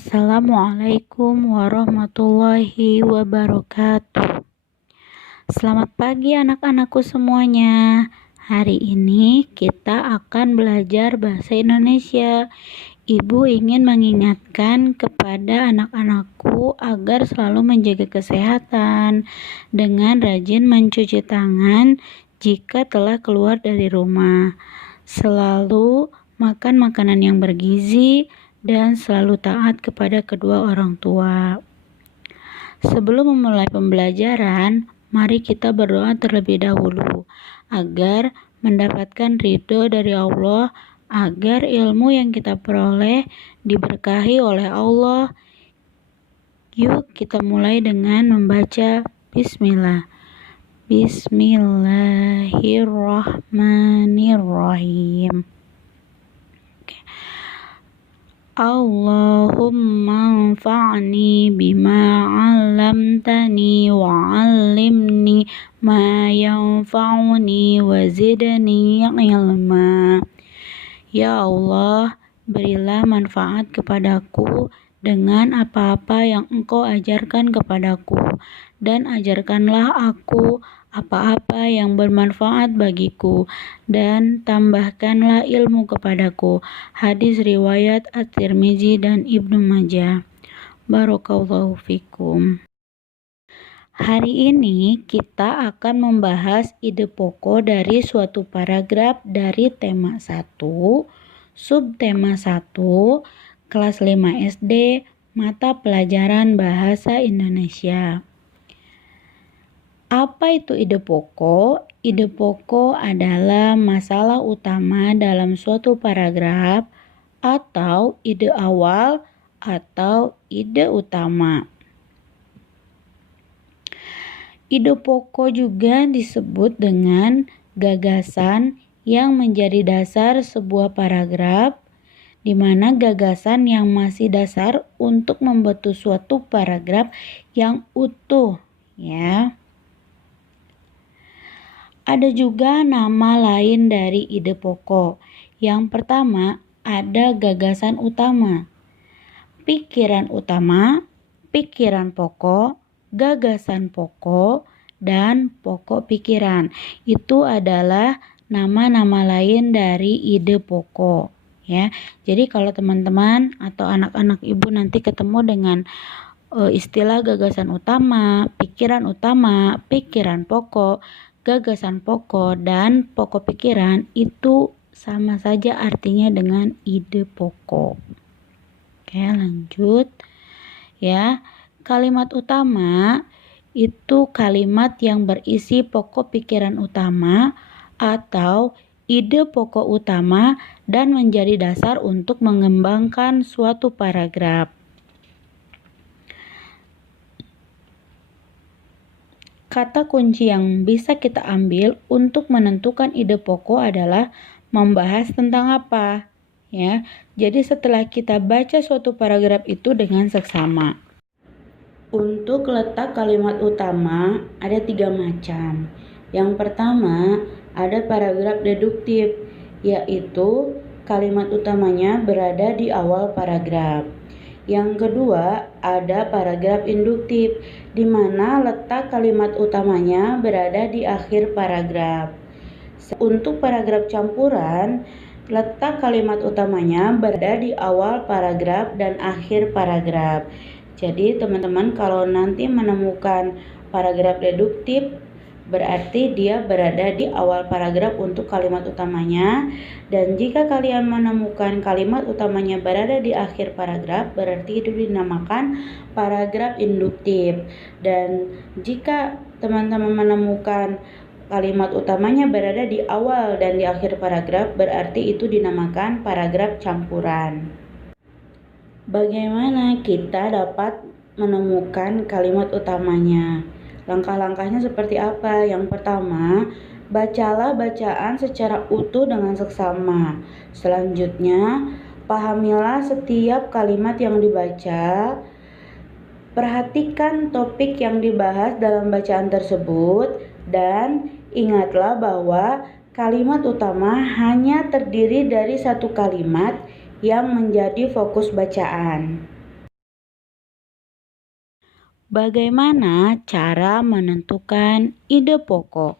Assalamualaikum warahmatullahi wabarakatuh. Selamat pagi anak-anakku semuanya. Hari ini kita akan belajar bahasa Indonesia. Ibu ingin mengingatkan kepada anak-anakku agar selalu menjaga kesehatan dengan rajin mencuci tangan jika telah keluar dari rumah. Selalu makan makanan yang bergizi dan selalu taat kepada kedua orang tua. Sebelum memulai pembelajaran, mari kita berdoa terlebih dahulu agar mendapatkan ridho dari Allah, agar ilmu yang kita peroleh diberkahi oleh Allah. Yuk kita mulai dengan membaca Bismillah. Bismillahirrahmanirrahim. Allahumma anfa'ni bima 'allamtani wa 'allimni ma yanfa'uni wa zidni ilma. Ya Allah, berilah manfaat kepadaku dengan apa-apa yang Engkau ajarkan kepadaku, dan ajarkanlah aku apa-apa yang bermanfaat bagiku, dan tambahkanlah ilmu kepadaku. Hadis riwayat At-Tirmizi dan Ibnu Majah. Barakallahu fikum. Hari ini kita akan membahas ide pokok dari suatu paragraf dari tema 1, subtema 1, kelas 5 SD, mata pelajaran Bahasa Indonesia. Apa itu ide pokok? Ide pokok adalah masalah utama dalam suatu paragraf atau ide awal atau ide utama. Ide pokok juga disebut dengan gagasan yang menjadi dasar sebuah paragraf, di mana gagasan yang masih dasar untuk membentuk suatu paragraf yang utuh, ya. Ada juga nama lain dari ide pokok. Yang pertama, ada gagasan utama, pikiran utama, pikiran pokok, gagasan pokok, dan pokok pikiran. Itu adalah nama-nama lain dari ide pokok, ya. Jadi kalau teman-teman atau anak-anak ibu nanti ketemu dengan istilah gagasan utama, pikiran pokok, gagasan pokok, dan pokok pikiran, itu sama saja artinya dengan ide pokok. Oke, lanjut ya. Kalimat utama itu kalimat yang berisi pokok pikiran utama atau ide pokok utama dan menjadi dasar untuk mengembangkan suatu paragraf. Kata kunci yang bisa kita ambil untuk menentukan ide pokok adalah membahas tentang apa, ya. Jadi setelah kita baca suatu paragraf itu dengan seksama. Untuk letak kalimat utama ada 3 macam. Yang pertama ada paragraf deduktif, yaitu kalimat utamanya berada di awal paragraf. Yang kedua, ada paragraf induktif, di mana letak kalimat utamanya berada di akhir paragraf. Untuk paragraf campuran, letak kalimat utamanya berada di awal paragraf dan akhir paragraf. Jadi teman-teman kalau nanti menemukan paragraf deduktif, berarti dia berada di awal paragraf untuk kalimat utamanya, dan jika kalian menemukan kalimat utamanya berada di akhir paragraf, berarti itu dinamakan paragraf induktif. Dan jika teman-teman menemukan kalimat utamanya berada di awal dan di akhir paragraf, berarti itu dinamakan paragraf campuran. Bagaimana kita dapat menemukan kalimat utamanya? Langkah-langkahnya seperti apa? Yang pertama, bacalah bacaan secara utuh dengan seksama. Selanjutnya, pahamilah setiap kalimat yang dibaca. Perhatikan topik yang dibahas dalam bacaan tersebut, dan ingatlah bahwa kalimat utama hanya terdiri dari satu kalimat yang menjadi fokus bacaan. Bagaimana cara menentukan ide pokok?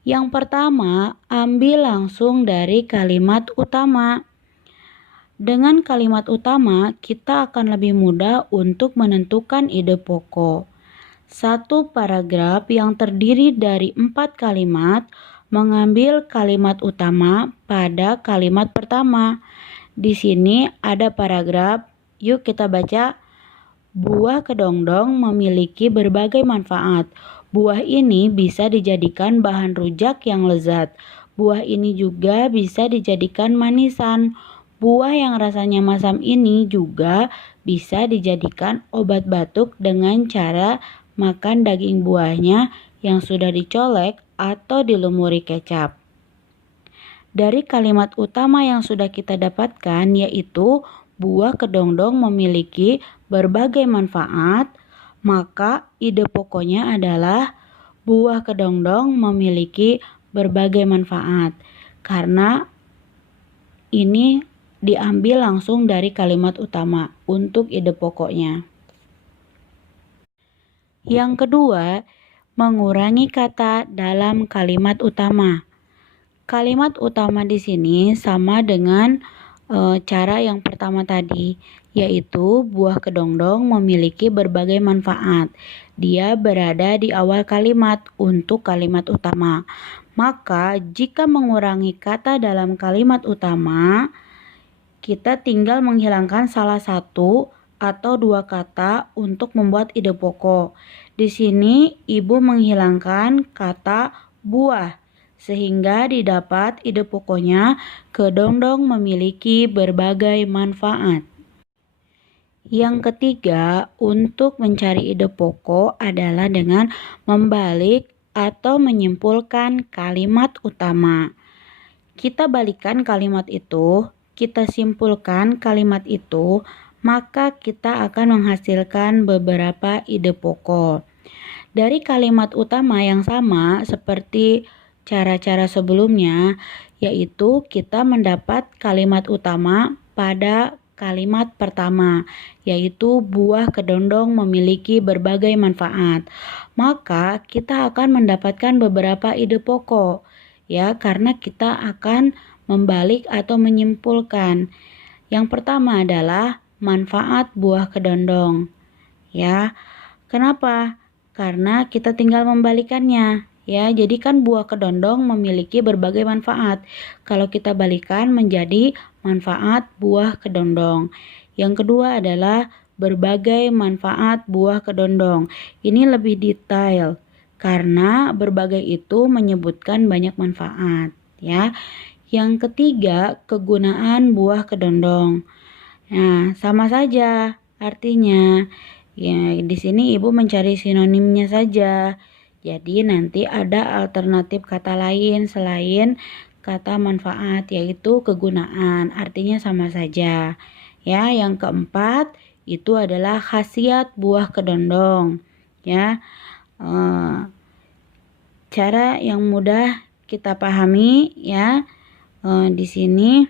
Yang pertama, ambil langsung dari kalimat utama. Dengan kalimat utama, kita akan lebih mudah untuk menentukan ide pokok. Satu paragraf yang terdiri dari 4 kalimat mengambil kalimat utama pada kalimat pertama. Di sini ada paragraf, yuk kita baca. Buah kedondong memiliki berbagai manfaat. Buah ini bisa dijadikan bahan rujak yang lezat. Buah ini juga bisa dijadikan manisan. Buah yang rasanya masam ini juga bisa dijadikan obat batuk dengan cara makan daging buahnya yang sudah dicolek atau dilumuri kecap. Dari kalimat utama yang sudah kita dapatkan yaitu buah kedondong memiliki berbagai manfaat, maka ide pokoknya adalah buah kedondong memiliki berbagai manfaat. Karena ini diambil langsung dari kalimat utama untuk ide pokoknya. Yang kedua, mengurangi kata dalam kalimat utama. Kalimat utama di sini sama dengan cara yang pertama tadi, yaitu buah kedondong memiliki berbagai manfaat. Dia berada di awal kalimat untuk kalimat utama. Maka jika mengurangi kata dalam kalimat utama, kita tinggal menghilangkan salah satu atau dua kata untuk membuat ide pokok. Di sini ibu menghilangkan kata buah sehingga didapat ide pokoknya kedondong memiliki berbagai manfaat. Yang ketiga, untuk mencari ide pokok adalah dengan membalik atau menyimpulkan kalimat utama. Kita balikan kalimat itu, kita simpulkan kalimat itu, maka kita akan menghasilkan beberapa ide pokok. Dari kalimat utama yang sama seperti cara-cara sebelumnya, yaitu kita mendapat kalimat utama pada kalimat pertama, yaitu buah kedondong memiliki berbagai manfaat. Maka kita akan mendapatkan beberapa ide pokok, ya, karena kita akan membalik atau menyimpulkan. Yang pertama adalah manfaat buah kedondong. Ya, kenapa? Karena kita tinggal membalikannya. Ya, jadi kan buah kedondong memiliki berbagai manfaat. Kalau kita balikan menjadi manfaat buah kedondong. Yang kedua adalah berbagai manfaat buah kedondong. Ini lebih detail karena berbagai itu menyebutkan banyak manfaat, ya. Yang ketiga, kegunaan buah kedondong. Nah, sama saja artinya. Ya, di sini ibu mencari sinonimnya saja. Jadi nanti ada alternatif kata lain selain kata manfaat, yaitu kegunaan. Artinya sama saja. Ya, yang keempat itu adalah khasiat buah kedondong. Ya, cara yang mudah kita pahami, ya. Di sini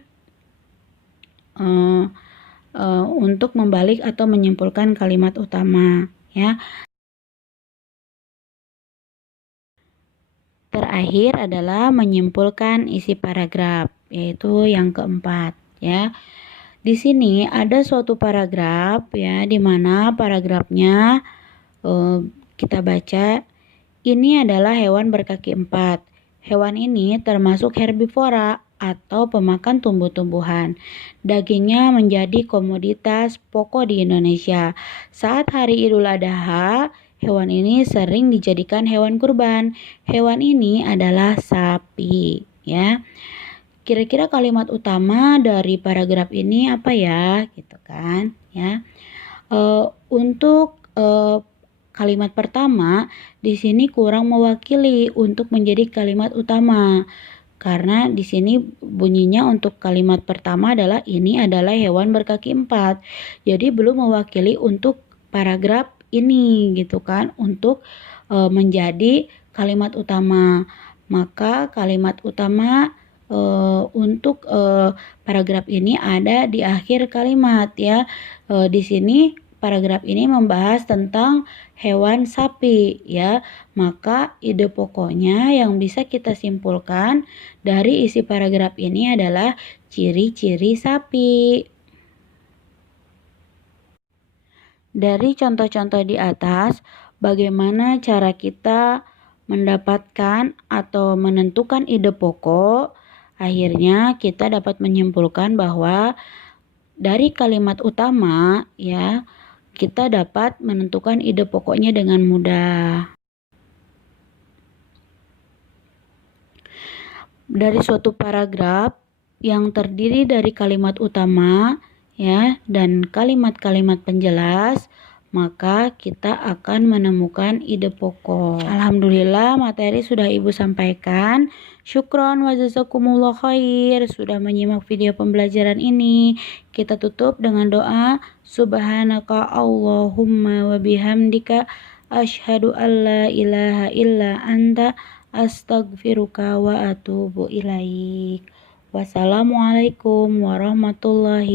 untuk membalik atau menyimpulkan kalimat utama, ya. Terakhir adalah menyimpulkan isi paragraf, yaitu yang keempat, ya. Di sini ada suatu paragraf, ya, di mana paragrafnya kita baca. Ini adalah hewan berkaki 4. Hewan ini termasuk herbivora atau pemakan tumbuh-tumbuhan. Dagingnya menjadi komoditas pokok di Indonesia. Saat hari Idul Adha, hewan ini sering dijadikan hewan kurban. Hewan ini adalah sapi, ya. Kira-kira kalimat utama dari paragraf ini apa ya, gitu kan, ya. Untuk kalimat pertama di sini kurang mewakili untuk menjadi kalimat utama. Karena di sini bunyinya untuk kalimat pertama adalah ini adalah hewan berkaki 4. Jadi belum mewakili untuk paragraf ini, gitu kan, untuk menjadi kalimat utama. Maka kalimat utama untuk paragraf ini ada di akhir kalimat, ya. Di sini paragraf ini membahas tentang hewan sapi ya. Maka ide pokoknya yang bisa kita simpulkan dari isi paragraf ini adalah ciri-ciri sapi. Dari contoh-contoh di atas, bagaimana cara kita mendapatkan atau menentukan ide pokok? Akhirnya kita dapat menyimpulkan bahwa dari kalimat utama ya, kita dapat menentukan ide pokoknya dengan mudah. Dari suatu paragraf yang terdiri dari kalimat utama ya dan kalimat-kalimat penjelas, maka kita akan menemukan ide pokok. Alhamdulillah materi sudah Ibu sampaikan. Syukron wa jazakumullah khair sudah menyimak video pembelajaran ini. Kita tutup dengan doa, subhanaka Allahumma wa bihamdika asyhadu an la ilaha illa anta astaghfiruka wa atubu ilaik. Wassalamualaikum warahmatullahi